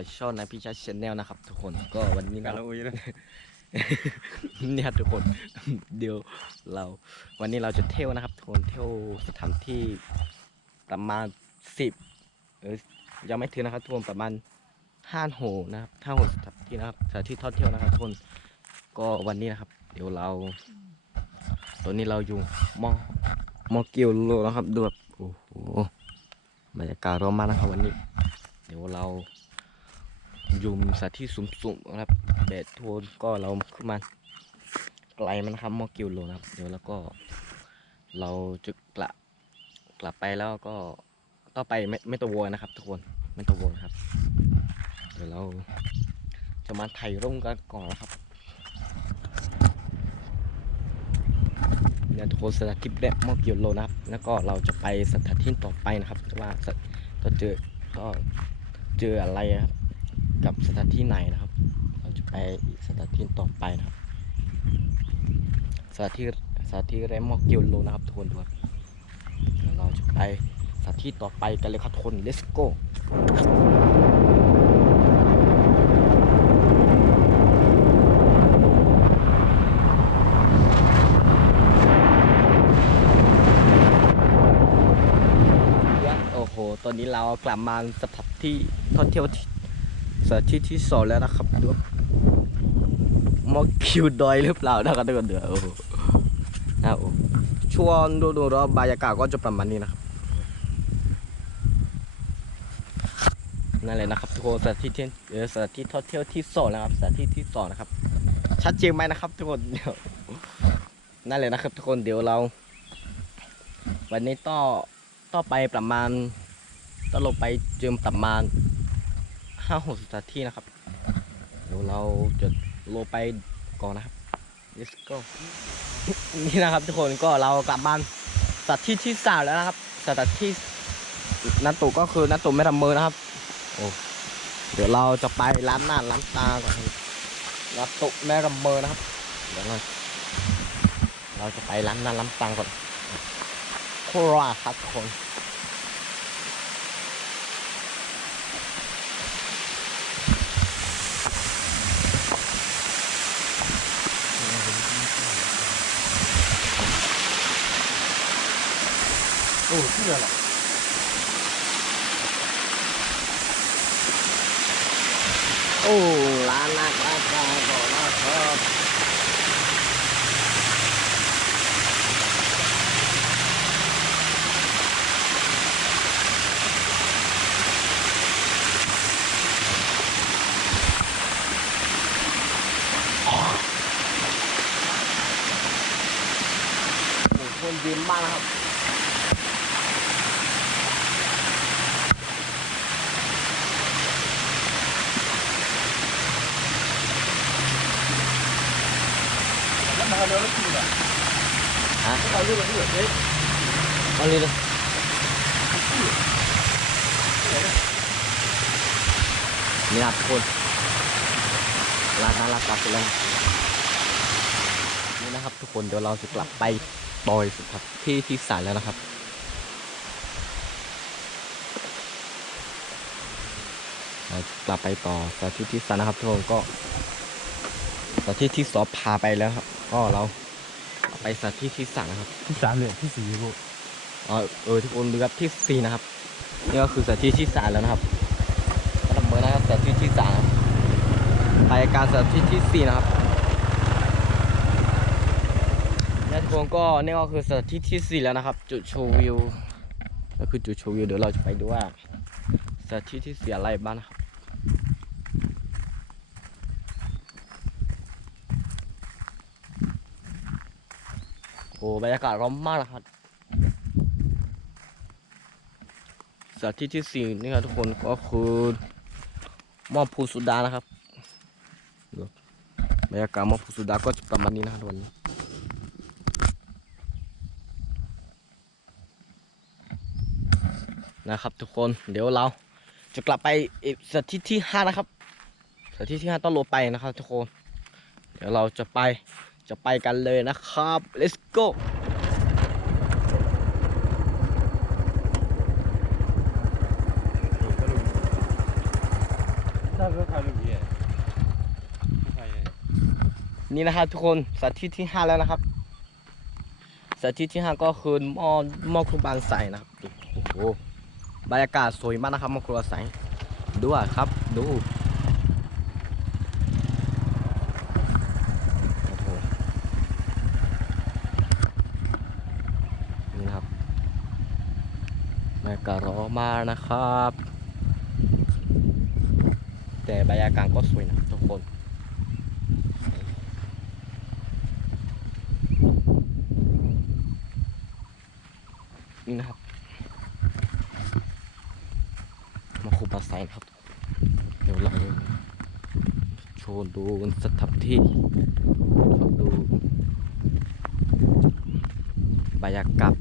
กับช่องนายพิชาชแนลนะครับ ทุกคนก็วันนี้กันเราแล้วอุ้ยเลยเนี่ยทุกคน เดี๋ยวเราวันนี้เราจะเที่ยวนะครับทุกคนเที่ยวสถานที่ประมาณสิบเออยังไม่ถึงนะครับทุกคนประมาณห้าโหนะครับห้าโหสถานที่นะครับสถานที่ท่องเที่ยวนะครับทุกคนก็วันนี้นะครับ เดี๋ยวเรา ตอนนี้เราอยู่มอมอเกียวโลนะครับดูแบบโอ้โหบรรยากาศร้อนมากนะครับวันนี้ เดี๋ยวเรา ยู่สถานที่สูงๆนะครับเบสโทนก็เราขึ้นมาไกลมันครับมอกิวโลนะครับ เดี๋ยวแล้วก็ เราจะกลับกลับไปแล้วก็ต่อไปไม่ไม่ตัวโวยนะครับ ทุกคนไม่ตัวโวยนะครับ เดี๋ยวเราจะมาถ่ายร่มกันก่อนนะครับเนี่ยทุกคนสถานที่แบบมอกิวโลนะครับ แล้วก็เราจะไปสถานที่ต่อไปนะครับว่าสถก็เจอก็เจออะไรครับ กับสถานที่ไหนนะครับ เราจะไปสถานที่ต่อไปนะครับ สถานที่สถานที่แรมมอกกิวโลนะครับทุกคนทุกคนเดี๋ยวเราจะไปสถานที่ต่อไปกันเลยครับทุกคน let's go โอ้โหตอนนี้เรากลับมาสถานที่ท่องเที่ยวที่ สถานที่ที่สองแล้วนะครับดูมอคิวดอยหรือเปล่านะครับทุกคนเดือโอ้โหนะโอ้ช่วงดูดูแล้วบรรยากาศก็จะประมาณนี้นะครับนั่นเลยนะครับทุกคนสถานที่ที่เออสถานที่ท่องเที่ยวที่สองนะครับสถานที่ที่สองนะครับ ชัดเจนไหมนะครับ ทุกคนเดี๋ยวนั่นเลยนะครับ ทุกคนเดี๋ยวเรา วันนี้ต่อต่อไปประมาณต้องลงไปจิมประมาณ ห้าหกสถานที่นะครับ เดี๋ยวเราจะลไปก่อนนะครับ let's go นี่นะครับทุกคนก็เรากลับบ้านสถานที่ที่สามแล้วนะครับสถานที่นัตตุก็คือนัตตุไม่ทำมือนะครับ โอ้เดี๋ยวเราจะไปร้านหน้าร้านตาก่อนนัตตุแม่กำเมอนะครับ เดี๋ยวเราเราจะไปร้านหน้าร้านตาก่อนโคราชครับทุกคน โอ้ที่เดียวหรโอ้ร้านนักร้านกาก่อนนะครับโอ้คนเยอะมากนะครับ แล้วมาเร็วแล้วกี่อะ ฮะ เอาเรื่องอะไรเฮ้ยเอาเลยเลยนี่ครับทุกคนร้านน่ารักกลับไปแล้วนี่นะครับ ทุกคนเดี๋ยวเราจะกลับไปต่อยสุดครับที่ที่สายแล้วนะครับเรากลับไปต่อสถานที่ที่สานะครับทุกคนก็สถานที่ที่สองพาไปแล้วครับก็เรา ไปสถานที่ที่สามนะครับที่สามเลยที่สี่พวกอ๋อเออทุกคนเรือที่สี่นะครับนี่ก็คือสถานที่ที่สามแล้วนะครับก็ดำเนินนะครับสถานที่ที่สามไปการสถานที่ที่สี่นะครับเนี่ยทุกคนก็นี่ก็คือสถานที่ที่สี่แล้วนะครับ จุดชมวิวก็คือจุดชมวิวเดี๋ยวเราจะไปดูว่าสถานที่ที่สี่อะไรบ้างนะครับ โอ้บรรยากาศร้อนมากนะครับสถานที่ที่สี่นี่ครับทุกคนก็คือมอภูสุดานะครับบรรยากาศมอภูสุดาก็จะประมาณนี้นะครับวันนี้นะครับทุกคนเดี๋ยวเราจะกลับไปอีกสถานที่ที่ห้านะครับสถานที่ที่ห้าต้องลงไปนะครับทุกคน เดี๋ยวเราจะไป จะไปกันเลยนะครับ let's go นี่นะครับทุกคนสถิตที่ห้าแล้วนะครับสถิตที่ห้าก็คือหม้อหม้อครูบางใสนะครับโอ้โหบรรยากาศสวยมากนะครับหม้อครูบางใสดูอ่ครับดูากาศร้อนมากนะครับ แต่บรรยากาศก็สวยนะทุกคนนี่นะครับ มาคูปลาไซนะครับ เดี๋ยวเราโชว์ดูสถานที่ดูบรรยากาศ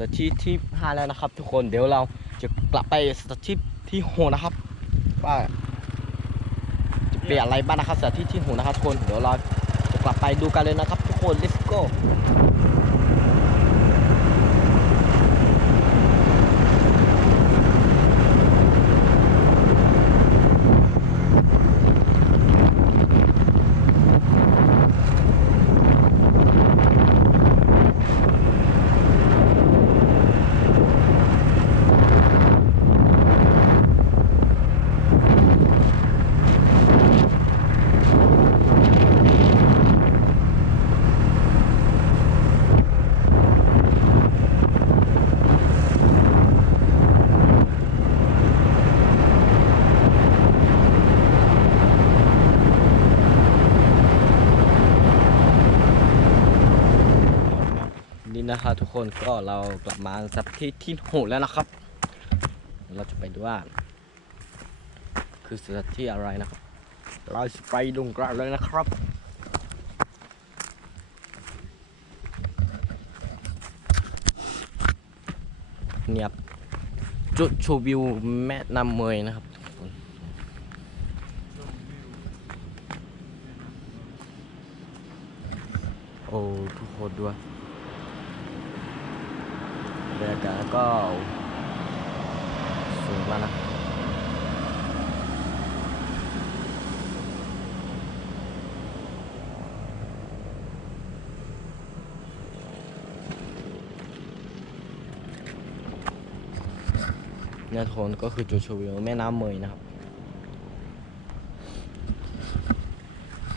ถานที่ที่ห้าแล้วนะครับ ทุกคนเดี๋ยวเราจะกลับไปสถานที่ที่หกนะครับ ว่าจะเปลี่ยนอะไรบ้างนะครับสถานที่ที่หกนะครับทุกคนเดี๋ยวเราจะกลับไปดูกันเลยนะครับ ทุกคน let's go นะครับทุกคนก็เรากลับมาสถานที่ที่หกแล้วนะครับ เราจะไปดูว่า คือสถานที่อะไรนะครับ เราจะไปดูกันเลยนะครับเนี่ยบจุดชมวิวแม่น้ำเมยนะครับทุกคนโอ้ทุกคนด้วย บรรยากาศก็สวยมากนะเนี่ยโทนก็คือจุดชมวิวแม่น้ำเมยนะครับ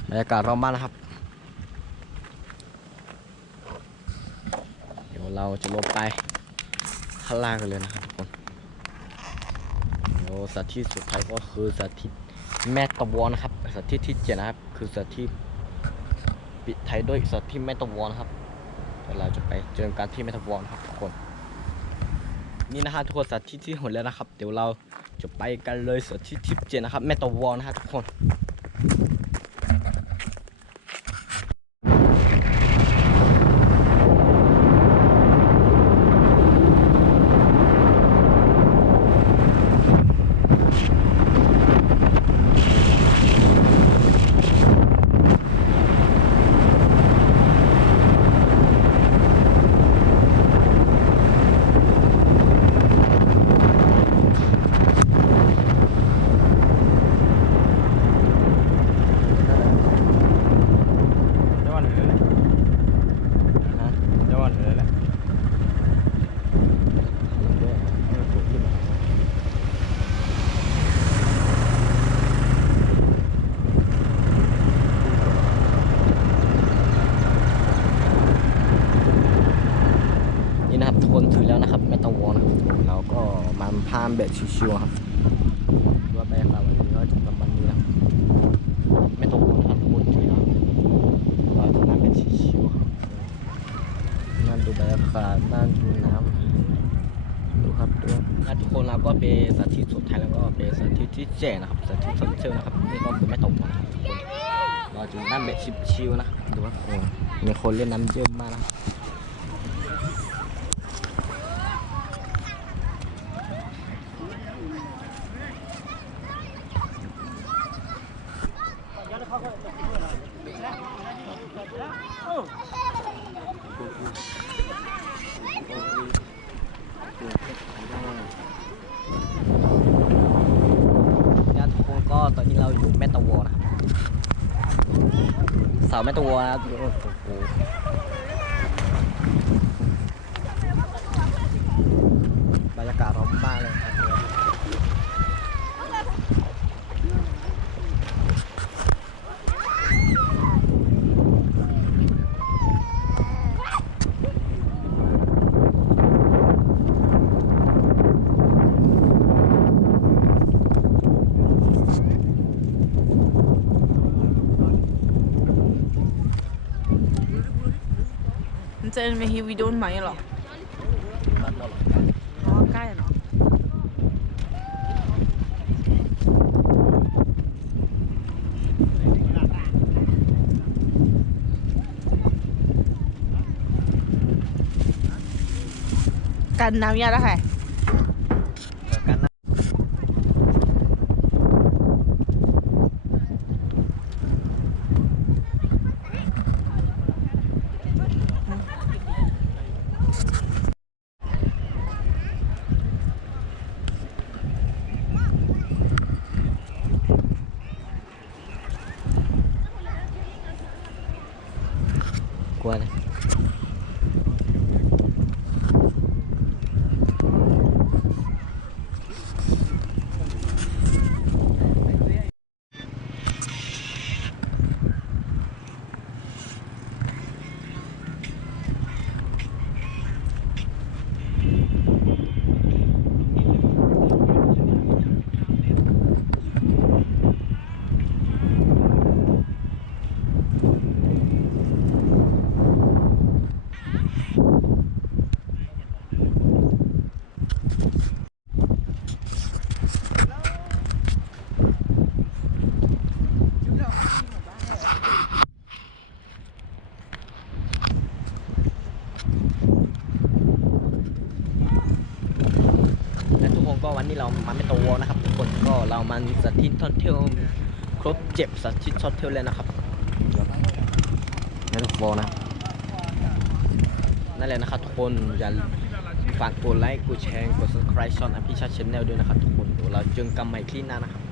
บรรยากาศร้อนมากนะครับ เดี๋ยวเราจะลงไปางล่างกันเลยนะครับทุกคนเดี๋ยวสถานที่สุดท้ายก็คือสถานที่แม่ตะวอนนะครับสถานที่ที่เจ็ดนะครับ คือสถานที่ปิดท้ายด้วยสถานที่แม่ตะวอนนะครับเดี๋ยวเราจะไปเจอกันที่แม่ตะวอนครับทุกคน นี่นะฮะทุกคนสถานที่ที่หนแล้วนะครับ เดี๋ยวเราจะไปกันเลยสถานที่ที่เจ็ดนะครับ แม่ตะวอนนะฮะทุกคน ย้อนเลยแหละ ฮะ ย้อนเลยแหละ นี่นะครับทุกคนถึงแล้วนะครับแม่ตะวอนนะครับเราก็มา พามเบ็ดชิวๆครับดูว่าบรรยากาศวันนี้ก็จะประมาณนี้นะครับแม่ตะวอนนะครับทุกคนถึงแล้วเราจะนั่งเบ็ดชิวๆครับนั่นดูบรรยากาศนั่นดูน้ำดูครับดูนะทุกคนเราก็เป็นสถานที่สุดท้ายแล้วก็เป็นสถานที่ที่เจ๋นะครับสถานที่ท่องเที่ยวนะครับนี่ก็คือแม่ตะวอนะครับทุกคนเราจะนั่งเบ็ดชิวๆนะดูว่าโอ้มีคนเล่นน้ำเยอะมากนะครับ เนี้เราอยู่แม่ตะวอนะครับเสาแม่ตัวครับบรรยากาศร้อนมากเลย Mountain where here we don't mind หรอกอ๋อใกล้เนาะกันน้ำยาแล้วค่ะ กลั วันนี้เรามาไม่โตวนะครับทุกคนก็เรามาสถิตที่ท่องเที่ยวครบเจ็บสถิตที่องเที่ยวเลยนะครับไม่ต้องบอนะนั่นแหละนะครับทุกคนอย่าฝากกดไลค์กดแชร์กด subscribe ช่องอภิชาชแนลด้วยนะครับทุกคนเดี๋ยวเราเจอกันใหม่คลิปหน้านะครับ